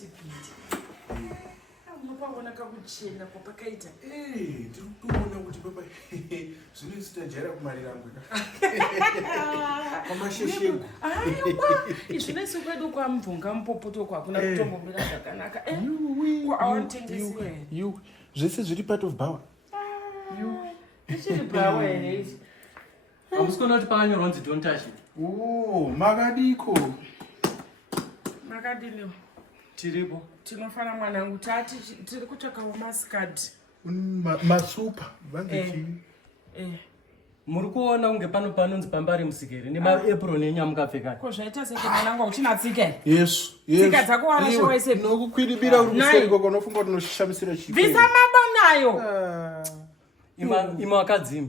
tipindi. Unopaona kakuchena kwapakaita. Tirikuona kuti papa zvino sitajara kumarira ngwena. Kwamasheshego. Izvinesi kwedu kwamvunga mupopoto kwakuna kutombomira zvakanaka. Awatengesiwe. Zvese zviri part of power. Ichiri power here. Amusikona kuti pakanyorwa kunzi don't touch it. Makadiko. Makadini. Tiripo. Tinofana mwanangu tati tiri kutsvaka maskad. Masupa. Vange Muri kuona kunge panonzi pambari musikeri nemaapron enyamukapfeka. Ko zvaita seke mwanangu uchinatsika. Yesu. Tsika dzako warashawa ise. Nokukwiribira uri kuseri koko nofunga kuti unoshamisira chikwe. Visa mabonayo. Ima akadzima.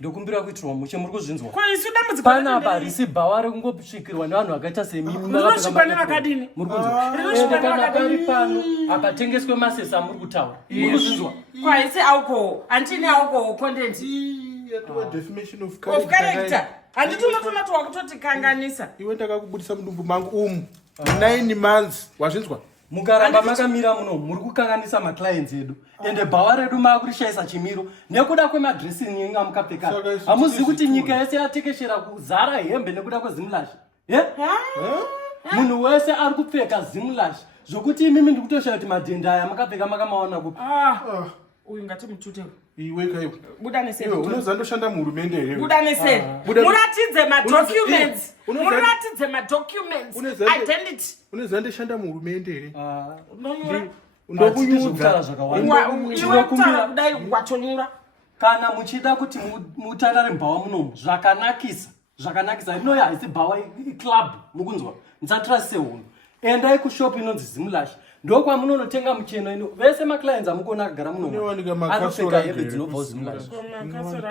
Ndokumbira kuitirwa mushe muri kuzvinzwa. Ko isu dambudziko panapa risi bhawa rekungosvikirwa nevanhu vakaita semimi. Rinosvikwa nevakadini. Muri kunzwa. Rinosvikwa Kana nevakadini. pari pano apatengeswe masesa muri kutaura. Muri kuzvinzwa. Kwaisi alcohol. Antini alcohol content. Defamation of character. Handitonotonati wakutoti kanganisa. Iwe ndakakubudisa mudumbu mangu 9 months. Wazvinzwa? Mukaramba makamira muno muri kukanganisa maclients edu ende bhawa redu makurishayisa chimiro nekuda kwemadressing yenga mukapfeka. Hamuzivi kuti nyika yese yatekeshera kuzara hembe nekuda kwezimulashi. Munhu wese ari kupfeka zimulashi zvokuti imimi ndikutoshaya kuti madhenda aya makapfeka makamaona kupi. Uyu ngatimutute. Iwe kaiwa. Buda neseri. Unozandoshanda muhurumende here. Buda neseri. Muratidze madocuments. Muratidze madocuments. Identity. Unozandoshanda muhurumende here. Ndokunyudza Iwe kudai watonyura. Kana muchida kuti mutarare mbhawa munomu zvakanakisa inoya haisi bhawa club mukunzwa musatrase hunhu endai kushop inonzi zimulashi ndokwamunonotenga mucheno ino vese maclients amukona akagara munomu anopfeka hembe dzinobva zimulashi.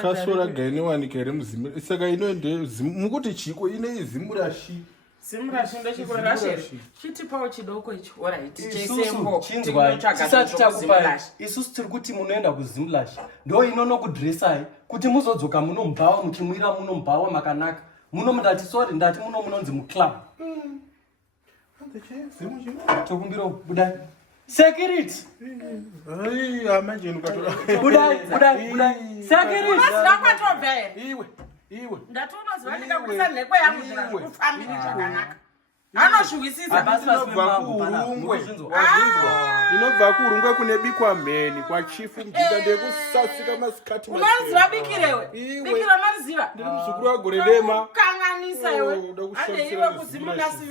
Kasora gainowanika here muzimulashi saka inoende mukuti chiko ine zimulashi. Zimulashi ndochikurashira. Chitipawo chidoko ichi. Alright. Isusu chinzwa tisati takupai. Isusu tiri kuti munoenda kuzimulashi. Ndo inonokudressai kuti muzodzoka muno mbhawa muchimwira muno mbhawa makanaka. Muno mundati sorry ndati muno munonzi muclub. Tokumbira budai. Security. Manje nukatora. Budai. Security. Ndakatobvera. Iwe. Ndatonoziva ndikakuisa nhekwe yangu zvakufambira zvakanaka. Anoshwisisa. Inobva kurungwe kune bikwa mheni kwa chifu mjinga ndekusasika masikati. Unoziva bikirewe? Bikira unoziva? Ndiri muzukuru wagore dema. Kanganisa iwe. Ande iwe kuzimulasi.